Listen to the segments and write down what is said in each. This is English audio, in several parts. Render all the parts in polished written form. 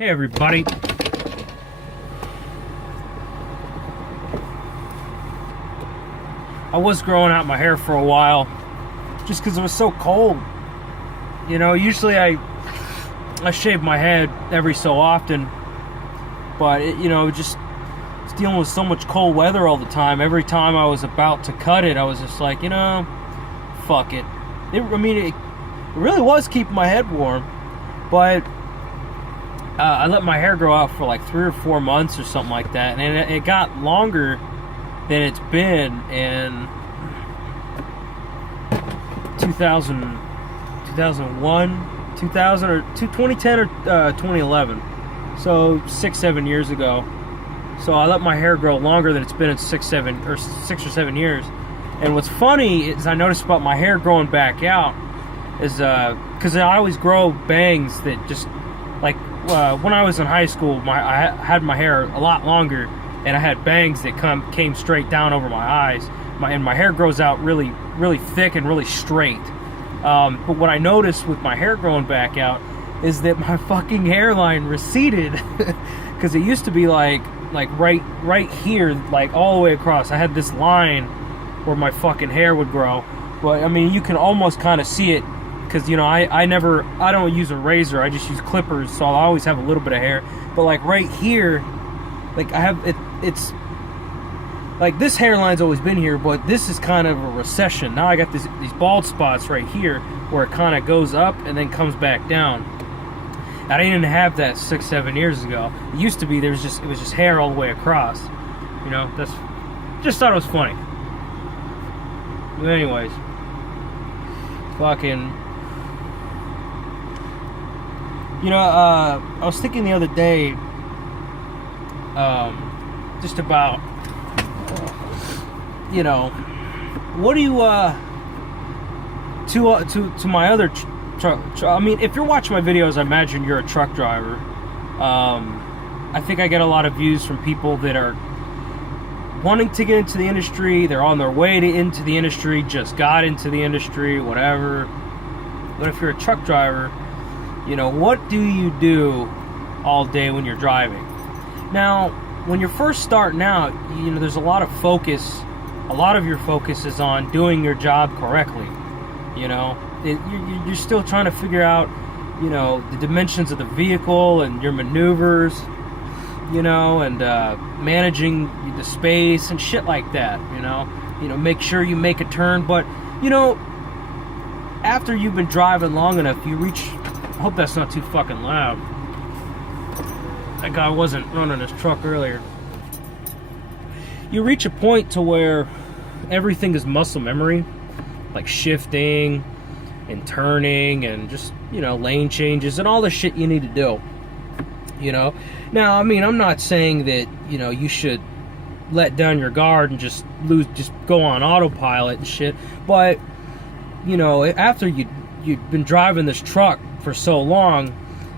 Hey everybody. I was growing out my hair for a while just because it was so cold. You know, usually I shave my head every so often, but just dealing with so much cold weather all the time. Every time I was about to cut it, I was just like, fuck it. It really was keeping my head warm, but I let my hair grow out for like 3 or 4 months or something like that, and it got longer than it's been in 2001, 2000 or 2010 or 2011. So 6-7 years ago. So I let my hair grow longer than it's been in 6 or 7 years. And what's funny is I noticed about my hair growing back out is because I always grow bangs that just like when I was in high school, I had my hair a lot longer, and I had bangs that came straight down over my eyes. My hair grows out really, really thick and really straight. But what I noticed with my hair growing back out is that my fucking hairline receded because it used to be like right here, like all the way across. I had this line where my fucking hair would grow, but I mean you can almost kind of see it because I don't use a razor. I just use clippers, so I'll always have a little bit of hair. But like right here, like I have it's like this hairline's always been here, but this is kind of a recession. Now I got these bald spots right here where it kind of goes up and then comes back down. I didn't have that 6-7 years ago. It used to be it was just hair all the way across. That's just thought it was funny. But anyways, fucking. I was thinking the other day, just about, what do you, to my other truck, I mean, if you're watching my videos, I imagine you're a truck driver. I think I get a lot of views from people that are wanting to get into the industry, they're on their way into the industry, just got into the industry, whatever. But if you're a truck driver, what do you do all day when you're driving? Now, when you're first starting out, there's a lot of focus. A lot of your focus is on doing your job correctly. You're still trying to figure out, the dimensions of the vehicle and your maneuvers, and managing the space and shit like that. Make sure you make a turn. But, after you've been driving long enough, you reach. I hope that's not too fucking loud. That guy wasn't running his truck earlier. You reach a point to where everything is muscle memory, like shifting and turning and just, lane changes and all the shit you need to do. Now, I mean, I'm not saying that, you should let down your guard and just go on autopilot and shit, but, after you've been driving this truck for so long,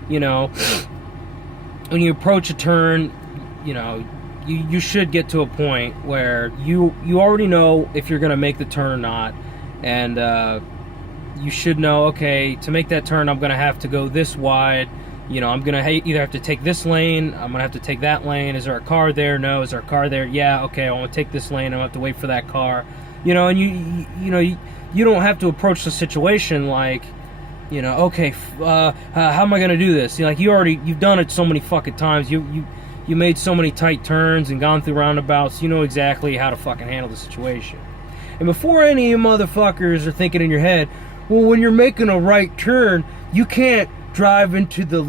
when you approach a turn, you should get to a point where you already know if you're going to make the turn or not, and you should know, okay, to make that turn I'm going to have to go this wide. I'm going to either have to take this lane, I'm going to have to take that lane. Is there a car there? No. Is there a car there? Yeah. Okay, I want to take this lane, I'm going to have to wait for that car. And you don't have to approach the situation like, okay, how am I gonna do this? You've done it so many fucking times. You made so many tight turns and gone through roundabouts. You know exactly how to fucking handle the situation. And before any of you motherfuckers are thinking in your head, well, when you're making a right turn, you can't drive into the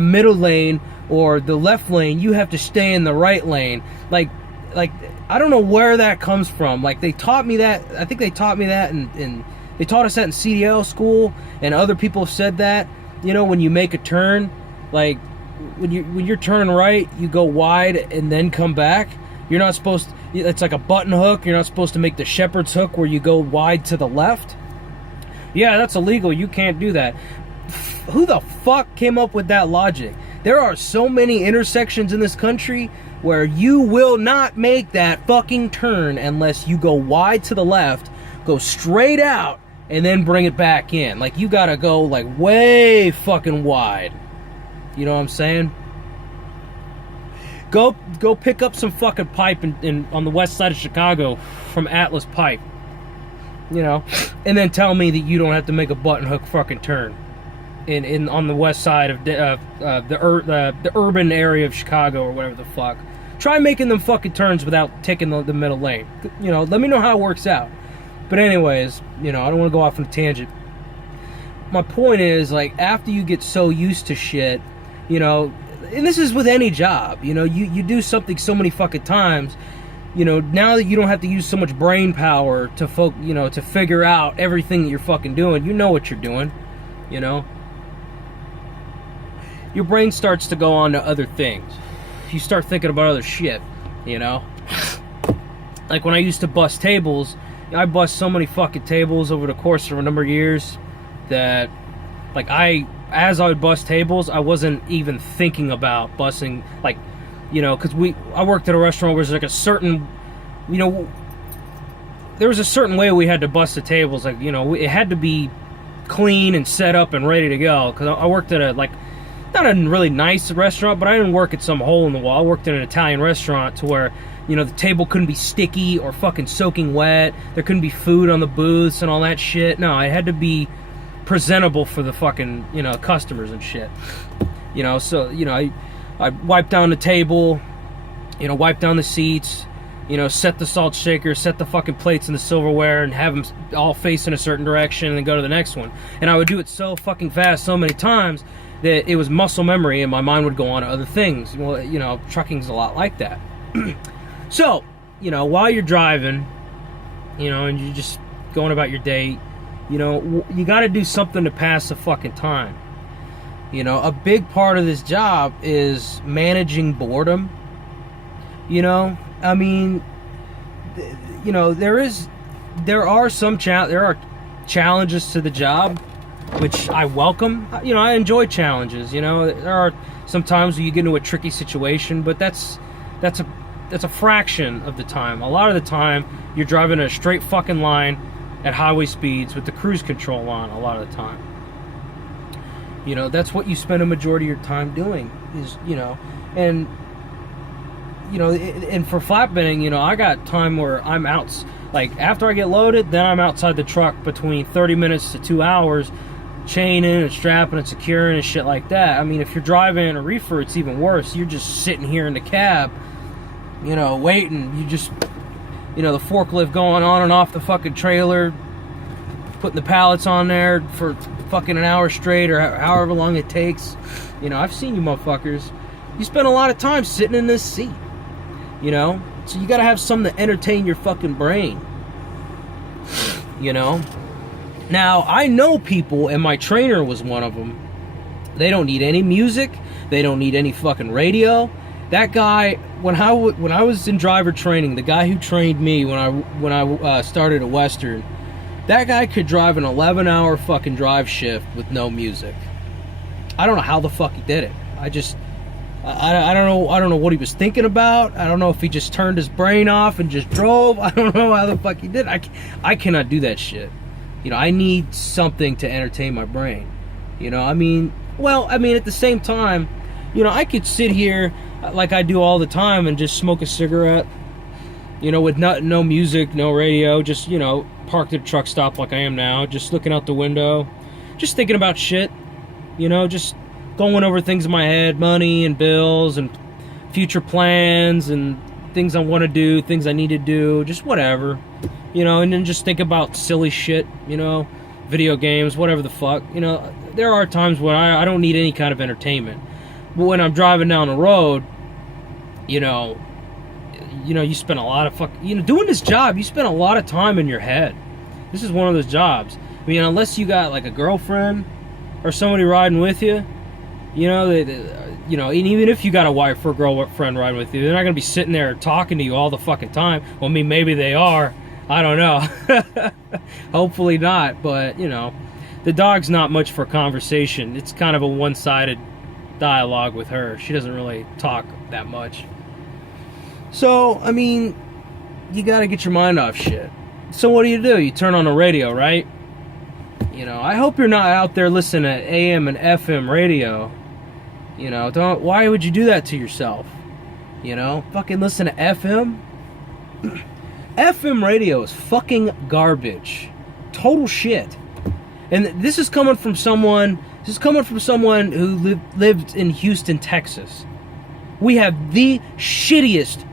middle lane or the left lane. You have to stay in the right lane. Like I don't know where that comes from. Like they taught me that. I think they taught me that in they taught us that in CDL school, and other people have said that. When you make a turn, like when you're turning right, you go wide and then come back. You're not supposed to, it's like a button hook. You're not supposed to make the shepherd's hook where you go wide to the left. Yeah, that's illegal. You can't do that. Who the fuck came up with that logic? There are so many intersections in this country where you will not make that fucking turn unless you go wide to the left, go straight out, and then bring it back in. Like, you gotta go, like, way fucking wide. You know what I'm saying? Go pick up some fucking pipe on the west side of Chicago from Atlas Pipe. You know, and then tell me that you don't have to make a button hook fucking turn in on the west side of the urban area of Chicago or whatever the fuck. Try making them fucking turns without taking the middle lane. You know, let me know how it works out. But anyways, you know, I don't want to go off on a tangent. My point is, like, after you get so used to shit, you know, and this is with any job, you know, you do something so many fucking times, you know, now that you don't have to use so much brain power to to figure out everything that you're fucking doing, you know what you're doing, you know. Your brain starts to go on to other things. You start thinking about other shit, you know. Like when I used to bust tables, I bust so many fucking tables over the course of a number of years that, like, as I would bust tables, I wasn't even thinking about busting, like, you know, because I worked at a restaurant where there's like a certain, you know, there was a certain way we had to bust the tables. Like, you know, it had to be clean and set up and ready to go. Because I worked at not a really nice restaurant, but I didn't work at some hole in the wall. I worked in an Italian restaurant to where, you know, the table couldn't be sticky or fucking soaking wet. There couldn't be food on the booths and all that shit. No, it had to be presentable for the fucking, you know, customers and shit. You know, so, you know, I wipe down the table, you know, wipe down the seats, you know, set the salt shaker, set the fucking plates and the silverware, and have them all face in a certain direction, and then go to the next one. And I would do it so fucking fast so many times that it was muscle memory, and my mind would go on to other things. Well, you know, trucking's a lot like that. So, you know, while you're driving, you know, and you're just going about your day, you know, you got to do something to pass the fucking time. You know, a big part of this job is managing boredom. You know, I mean, you know, there are challenges to the job, which I welcome. You know, I enjoy challenges. You know, there are some times where you get into a tricky situation, but that's a fraction of the time. A lot of the time, you're driving a straight fucking line at highway speeds with the cruise control on a lot of the time. You know, that's what you spend a majority of your time doing is, you know, and, you know, and for flatbedding, you know, I got time where I'm out, like, after I get loaded, then I'm outside the truck between 30 minutes to 2 hours, chaining and strapping and securing and shit like that. I mean, if you're driving a reefer, it's even worse. You're just sitting here in the cab, you know, waiting. You just, you know, the forklift going on and off the fucking trailer, putting the pallets on there for fucking an hour straight or however long it takes. You know, I've seen you motherfuckers. You spend a lot of time sitting in this seat, you know? So you gotta have something to entertain your fucking brain, you know? Now, I know people, and my trainer was one of them. They don't need any music. They don't need any fucking radio. That guy, when I was in driver training, the guy who trained me when I started at Western, that guy could drive an 11-hour fucking drive shift with no music. I don't know how the fuck he did it. I don't know what he was thinking about. I don't know if he just turned his brain off and just drove. I don't know how the fuck he did it. I cannot do that shit. You know, I need something to entertain my brain. You know, I mean, at the same time, you know, I could sit here like I do all the time and just smoke a cigarette, you know, with no music, no radio, just, you know, parked at a truck stop like I am now, just looking out the window, just thinking about shit, you know, just going over things in my head, money and bills and future plans and things I want to do, things I need to do, just whatever, you know, and then just think about silly shit, you know, video games, whatever the fuck, you know. There are times when I don't need any kind of entertainment, but when I'm driving down the road, you know, you spend a lot of doing this job, you spend a lot of time in your head. This is one of those jobs. I mean, unless you got like a girlfriend or somebody riding with you, you know, you know, and even if you got a wife or a girlfriend riding with you, they're not gonna be sitting there talking to you all the fucking time. Well, I mean, maybe they are. I don't know. Hopefully not. But you know, the dog's not much for conversation. It's kind of a one-sided dialogue with her. She doesn't really talk that much. So, I mean, you gotta get your mind off shit. So what do? You turn on the radio, right? You know, I hope you're not out there listening to AM and FM radio. You know, why would you do that to yourself? Fucking listen to FM. FM radio is fucking garbage. Total shit. And this is coming from someone who lived in Houston, Texas. We have the shittiest.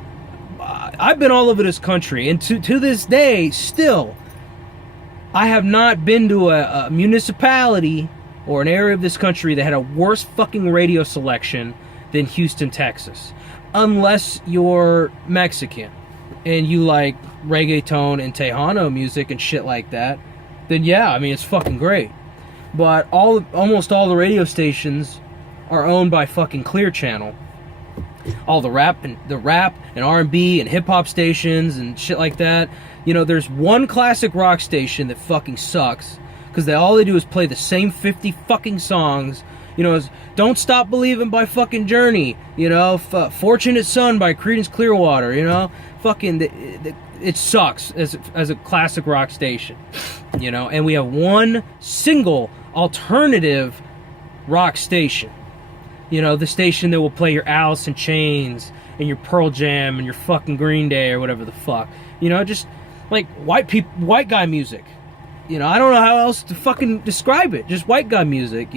I've been all over this country, and to this day, still, I have not been to a municipality or an area of this country that had a worse fucking radio selection than Houston, Texas. Unless you're Mexican and you like reggaeton and Tejano music and shit like that, then yeah, I mean, it's fucking great. But almost all the radio stations are owned by fucking Clear Channel. All the rap and R&B and hip hop stations and shit like that. There's one classic rock station that fucking sucks because all they do is play the same 50 fucking songs. Is Don't Stop Believing by fucking Journey. Fortunate Son by Creedence Clearwater. Fucking it sucks as a classic rock station. And we have one single alternative rock station. The station that will play your Alice in Chains and your Pearl Jam and your fucking Green Day or whatever the fuck. Just like white guy music. I don't know how else to fucking describe it. Just white guy music,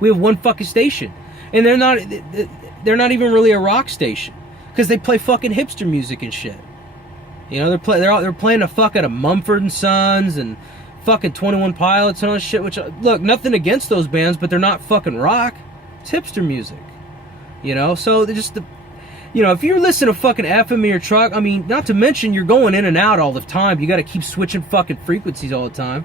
We have one fucking station. And they're not even really a rock station. Because they play fucking hipster music and shit. They're playing a fucking Mumford & Sons and fucking 21 Pilots and all that shit, which, look, nothing against those bands, but they're not fucking rock. It's hipster music. So just if you're listening to fucking FM in your truck, I mean, not to mention you're going in and out all the time. You got to keep switching fucking frequencies all the time.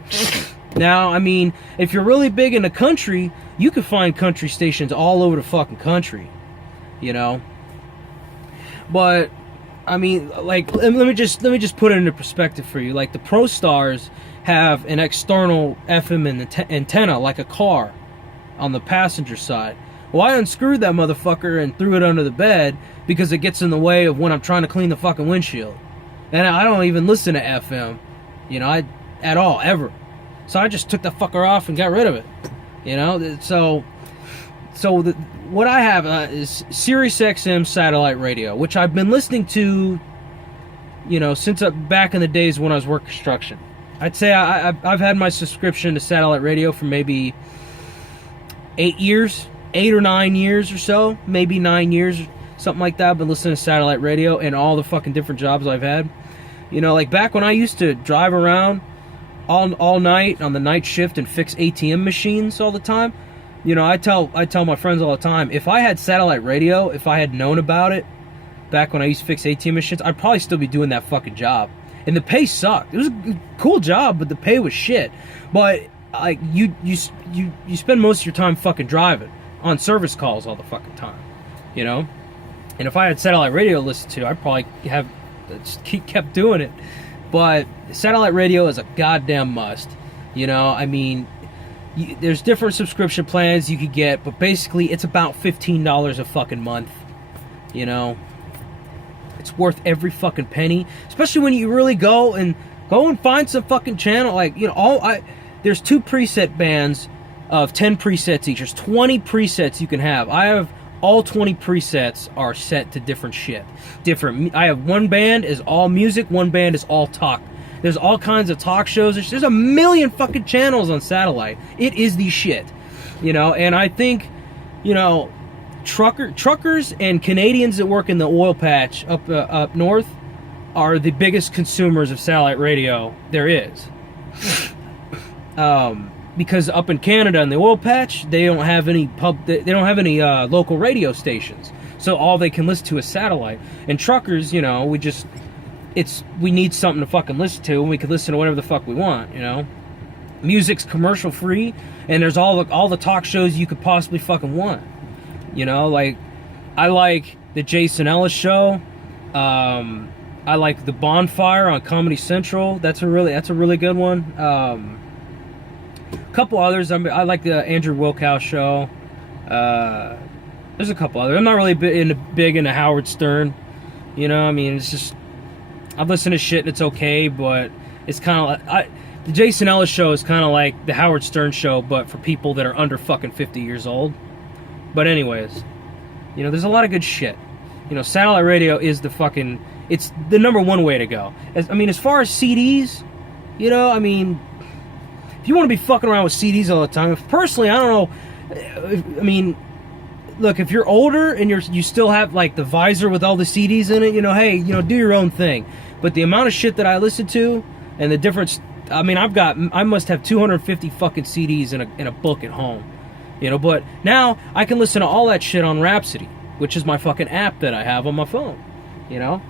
Now, I mean, if you're really big in the country, you can find country stations all over the fucking country. But I mean, like, let me just put it into perspective for you. Like, the Pro Stars have an external FM antenna, like a car, on the passenger side. Well, I unscrewed that motherfucker and threw it under the bed because it gets in the way of when I'm trying to clean the fucking windshield. And I don't even listen to FM, at all, ever. So I just took the fucker off and got rid of it. So what I have is Sirius XM satellite radio, which I've been listening to, since back in the days when I was working construction. I'd say I've had my subscription to satellite radio for maybe 8 or 9 years or so, maybe 9 years, something like that. I've been listening to satellite radio and all the fucking different jobs I've had. Like back when I used to drive around all night on the night shift and fix ATM machines all the time. I tell my friends all the time, if I had satellite radio, if I had known about it back when I used to fix ATM machines, I'd probably still be doing that fucking job. And the pay sucked. It was a cool job, but the pay was shit. But like you spend most of your time fucking driving on service calls all the fucking time, And if I had satellite radio to listen to, I'd probably have just kept doing it. But satellite radio is a goddamn must. I mean, there's different subscription plans you could get, but basically it's about $15 a fucking month. It's worth every fucking penny, especially when you really go and find some fucking channel. Like, there's 2 preset bands of 10 presets each. There's 20 presets you can have. I have all 20 presets are set to different shit. I have one band is all music, one band is all talk. There's all kinds of talk shows. There's a million fucking channels on satellite. It is the shit. And I think, truckers and Canadians that work in the oil patch up north are the biggest consumers of satellite radio there is. Because up in Canada in the oil patch, they don't have any local radio stations. So all they can listen to is satellite. And truckers, we need something to fucking listen to, and we can listen to whatever the fuck we want, Music's commercial free, and there's all the talk shows you could possibly fucking want. Like, I like the Jason Ellis show. I like the Bonfire on Comedy Central. That's a really good one. A couple others. I like the Andrew Wilkow show. There's a couple others. I'm not really big into Howard Stern. It's just, I listen to shit and it's okay, but it's kind of like the Jason Ellis show is kind of like the Howard Stern show, but for people that are under fucking 50 years old. But anyways, there's a lot of good shit. Satellite radio is it's the number one way to go. As far as CDs, if you want to be fucking around with CDs all the time, personally, I don't know. Look, if you're older and you still have like the visor with all the CDs in it, hey, do your own thing. But the amount of shit that I listen to and the difference, I must have 250 fucking CDs in a book at home, But now I can listen to all that shit on Rhapsody, which is my fucking app that I have on my phone, or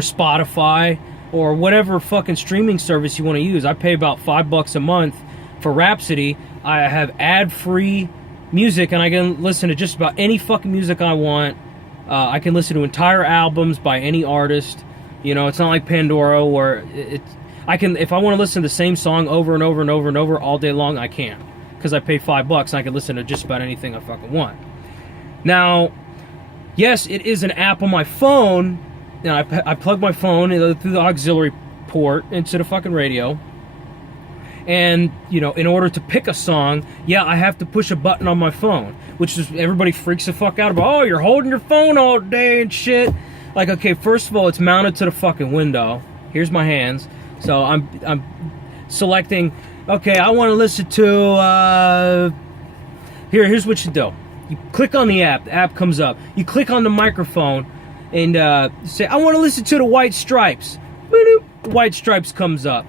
Spotify or whatever fucking streaming service you want to use. I pay about $5 a month for Rhapsody. I have ad-free music, and I can listen to just about any fucking music I want. I can listen to entire albums by any artist. It's not like Pandora where if I want to listen to the same song over and over and over and over all day long, I can, because I pay $5 and I can listen to just about anything I fucking want. Now, yes, it is an app on my phone, and I plug my phone through the auxiliary port into the fucking radio. And, in order to pick a song, I have to push a button on my phone, which is, everybody freaks the fuck out about, oh, you're holding your phone all day and shit. Like, okay, first of all, it's mounted to the fucking window. Here's my hands. So I'm selecting, okay, I want to listen to, here's what you do. You click on the app comes up. You click on the microphone and say, I want to listen to the White Stripes. The White Stripes comes up.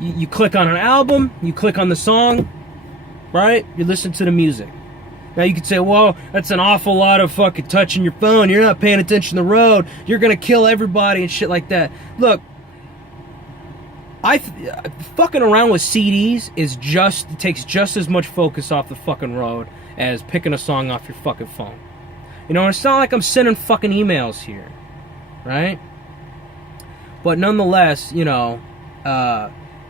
You click on an album, you click on the song, right? You listen to the music. Now you could say, well, that's an awful lot of fucking touching your phone. You're not paying attention to the road. You're going to kill everybody and shit like that. Look, fucking around with CDs it takes just as much focus off the fucking road as picking a song off your fucking phone. It's not like I'm sending fucking emails here, right? But nonetheless,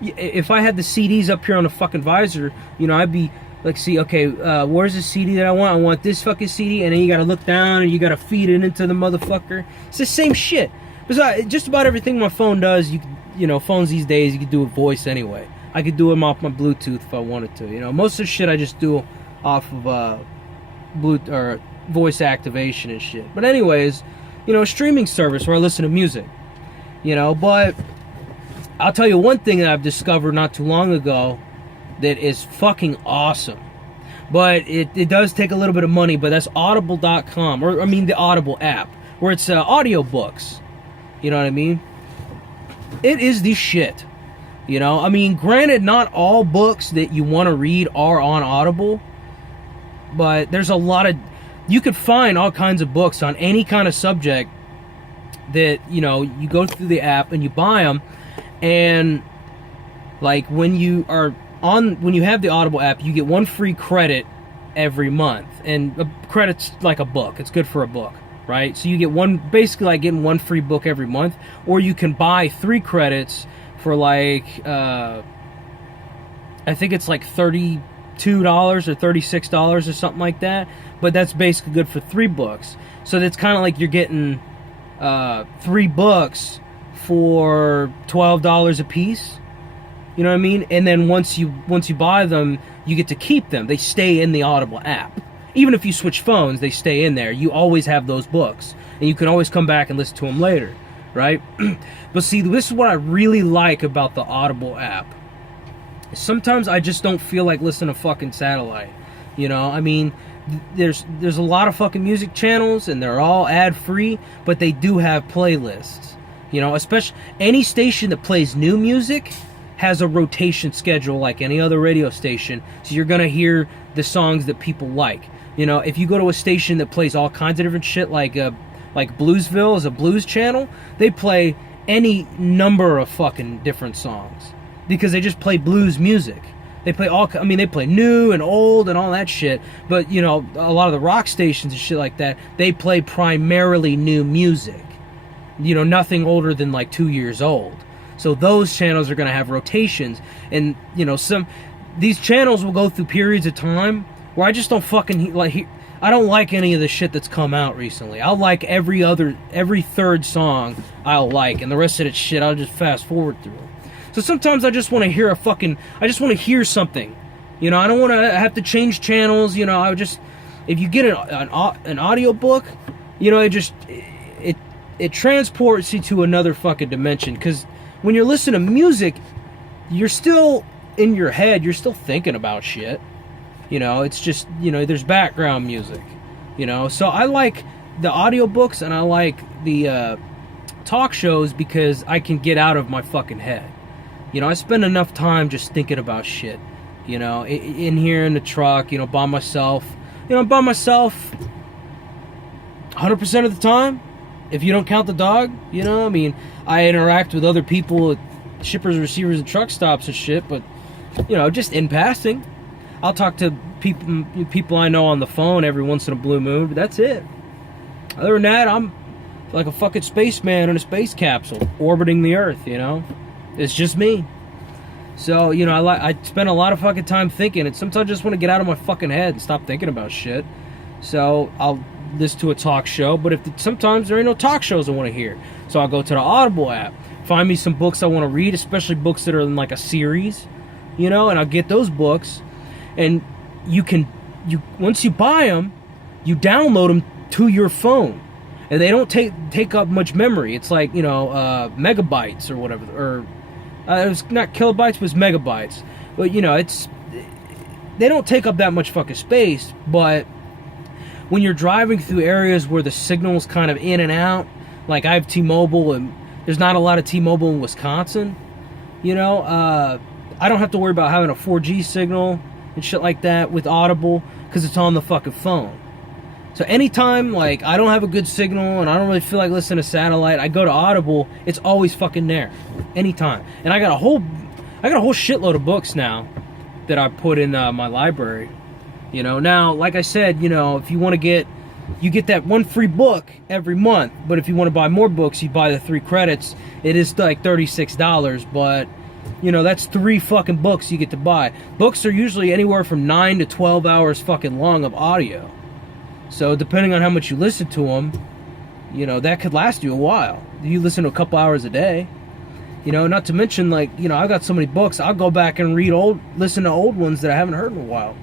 if I had the CDs up here on the fucking visor, I'd be like, see, okay, where's the CD that I want? I want this fucking CD, and then you gotta look down and you gotta feed it into the motherfucker. It's the same shit. Besides, just about everything my phone does, phones these days, you can do with voice anyway. I could do them off my Bluetooth if I wanted to. Most of the shit I just do off of Bluetooth or voice activation and shit. But anyways, a streaming service where I listen to music. But I'll tell you one thing that I've discovered not too long ago that is fucking awesome. But it does take a little bit of money, but that's audible.com, or the Audible app, where it's audiobooks. You know what I mean? It is the shit. Granted, not all books that you want to read are on Audible, but there's a lot of, you could find all kinds of books on any kind of subject that, you go through the app and you buy them. And like when you have the Audible app, you get one free credit every month, and a credit's like a book. It's good for a book, right? So you get basically like getting one free book every month, or you can buy 3 credits for like I think it's like $32 or $36 or something like that. But that's basically good for 3 books. So that's kind of like you're getting 3 books for $12 a piece. You know what I mean? And then once you buy them, you get to keep them. They stay in the Audible app. Even if you switch phones, they stay in there. You always have those books, and you can always come back and listen to them later, right? But see, this is what I really like about the Audible app. Sometimes I just don't feel like listening to fucking satellite. There's a lot of fucking music channels, and they're all ad-free, but they do have playlists. Especially any station that plays new music has a rotation schedule like any other radio station, so you're gonna hear the songs that people like. If you go to a station that plays all kinds of different shit, like Bluesville is a blues channel, they play any number of fucking different songs because they just play blues music. They play they play new and old and all that shit, but a lot of the rock stations and shit like that, they play primarily new music. Nothing older than like 2 years old. So those channels are going to have rotations, and these channels will go through periods of time where I just don't fucking I don't like any of the shit that's come out recently. I'll like every 3rd song I'll like, and the rest of that shit I'll just fast forward through. So sometimes I just want to hear I just want to hear something. I don't want to have to change channels. if you get an audio book, you know, it transports you to another fucking dimension. Because when you're listening to music, you're still in your head, you're still thinking about shit. You know, it's just, you know, there's background music. You know, so I like the audiobooks and I like the talk shows because I can get out of my fucking head. You know, I spend enough time just thinking about shit. You know, in here in the truck, you know, by myself. You know, by myself 100% of the time, if you don't count the dog. You know, I mean, I interact with other people at shippers, receivers, and truck stops and shit, but, you know, just in passing. I'll talk to people I know on the phone every once in a blue moon, but that's it. Other than that, I'm like a fucking spaceman in a space capsule orbiting the Earth, you know? It's just me. So, you know, I spend a lot of fucking time thinking, and sometimes I just want to get out of my fucking head and stop thinking about shit. So I'll listen to a talk show, but sometimes there ain't no talk shows I want to hear. So I'll go to the Audible app, find me some books I want to read, especially books that are in like a series, you know, and I'll get those books. And you once you buy them, you download them to your phone, and they don't take up much memory. It's like, you know, megabytes or whatever, or it was not kilobytes, but it's megabytes. But, you know, they don't take up that much fucking space. But when you're driving through areas where the signal's kind of in and out, like I have T-Mobile, and there's not a lot of T-Mobile in Wisconsin, you know, I don't have to worry about having a 4G signal and shit like that with Audible, because it's on the fucking phone. So anytime, like, I don't have a good signal and I don't really feel like listening to satellite, I go to Audible. It's always fucking there, anytime. And I got a whole shitload of books now that I put in my library. You know, now, like I said, you know, if you want to you get that one free book every month. But if you want to buy more books, you buy the 3 credits. It is like $36, but, you know, that's 3 fucking books you get to buy. Books are usually anywhere from 9 to 12 hours fucking long of audio. So depending on how much you listen to them, you know, that could last you a while. You listen to a couple hours a day. You know, not to mention, like, you know, I've got so many books, I'll go back and listen to old ones that I haven't heard in a while.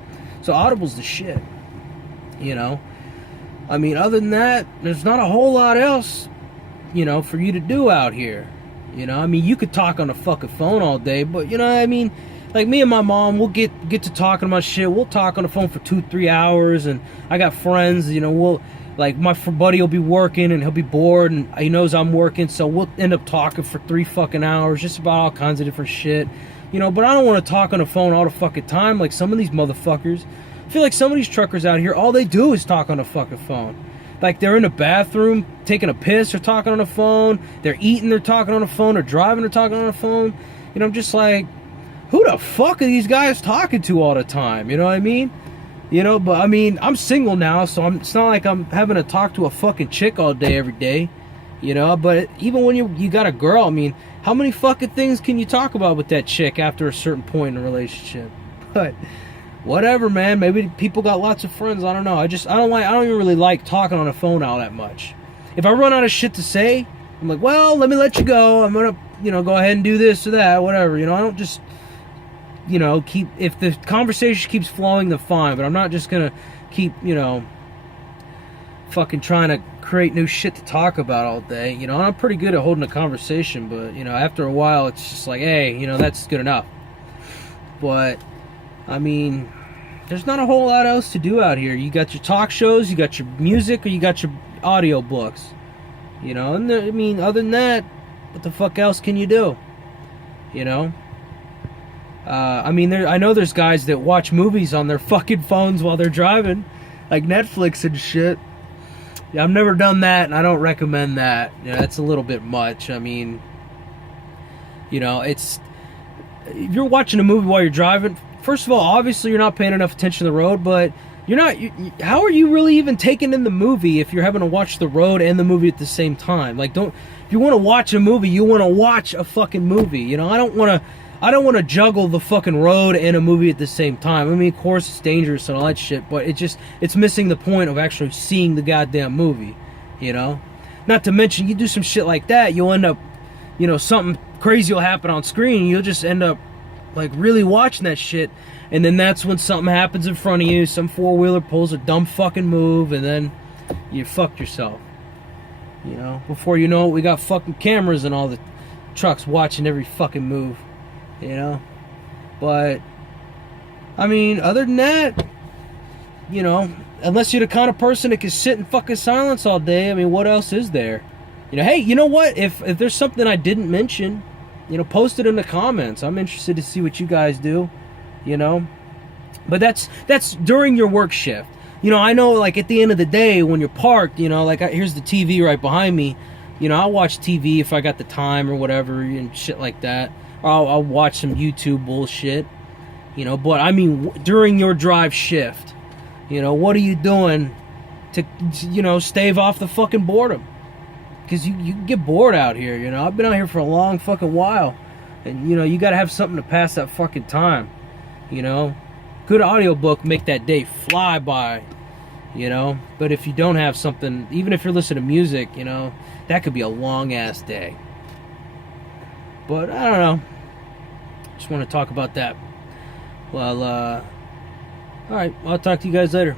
So Audible's the shit. You know? I mean, other than that, there's not a whole lot else, you know, for you to do out here. You know, I mean, you could talk on the fucking phone all day, but, you know what I mean? Like, me and my mom, we'll get to talking about shit. We'll talk on the phone for 2-3 hours, and I got friends, you know, like, my buddy will be working, and he'll be bored, and he knows I'm working, so we'll end up talking for 3 fucking hours, just about all kinds of different shit. You know, but I don't want to talk on the phone all the fucking time like some of these motherfuckers. I feel like some of these truckers out here, all they do is talk on the fucking phone. Like, they're in the bathroom taking a piss, they're talking on the phone. They're eating, they're talking on the phone. They're driving, they're talking on the phone. You know, I'm just like, who the fuck are these guys talking to all the time? You know what I mean? You know, but I mean, I'm single now, so it's not like I'm having to talk to a fucking chick all day, every day. You know, but even when you got a girl, I mean, how many fucking things can you talk about with that chick after a certain point in a relationship? But whatever, man. Maybe people got lots of friends. I don't know. I don't even really like talking on the phone all that much. If I run out of shit to say, I'm like, well, let me let you go. I'm gonna, you know, go ahead and do this or that, whatever. You know, I don't just, you know, if the conversation keeps flowing, then fine. But I'm not just gonna keep, you know, fucking trying to create new shit to talk about all day. You know, and I'm pretty good at holding a conversation, but, you know, after a while, it's just like, hey, you know, that's good enough. But I mean, there's not a whole lot else to do out here. You got your talk shows, you got your music, or you got your audio books. You know, and I mean, other than that, what the fuck else can you do? You know? I mean, I know there's guys that watch movies on their fucking phones while they're driving, like Netflix and shit. Yeah, I've never done that, and I don't recommend that. You know, that's a little bit much. I mean, you know, if you're watching a movie while you're driving, first of all, obviously you're not paying enough attention to the road, but how are you really even taking in the movie if you're having to watch the road and the movie at the same time? Like, if you want to watch a movie, you want to watch a fucking movie. You know, I don't want to juggle the fucking road and a movie at the same time. I mean, of course it's dangerous and all that shit, but it's missing the point of actually seeing the goddamn movie, you know? Not to mention, you do some shit like that, you'll end up, you know, something crazy will happen on screen, and you'll just end up like really watching that shit, and then that's when something happens in front of you, some four-wheeler pulls a dumb fucking move, and then you fucked yourself. You know, before you know it, we got fucking cameras in all the trucks watching every fucking move, you know. But I mean, other than that, you know, unless you're the kind of person that can sit in fucking silence all day, I mean, what else is there? You know, hey, you know what? If there's something I didn't mention, you know, post it in the comments. I'm interested to see what you guys do, you know. But that's during your work shift. You know, I know, like, at the end of the day, when you're parked, you know, like, here's the TV right behind me. You know, I'll watch TV if I got the time or whatever and shit like that. Or I'll watch some YouTube bullshit, you know. But, I mean, during your drive shift, you know, what are you doing to, you know, stave off the fucking boredom? Because you get bored out here, you know. I've been out here for a long fucking while. And, you know, you got to have something to pass that fucking time, you know. Good audiobook make that day fly by, you know. But if you don't have something, even if you're listening to music, you know, that could be a long-ass day. But, I don't know. Just want to talk about that. Well, alright, I'll talk to you guys later.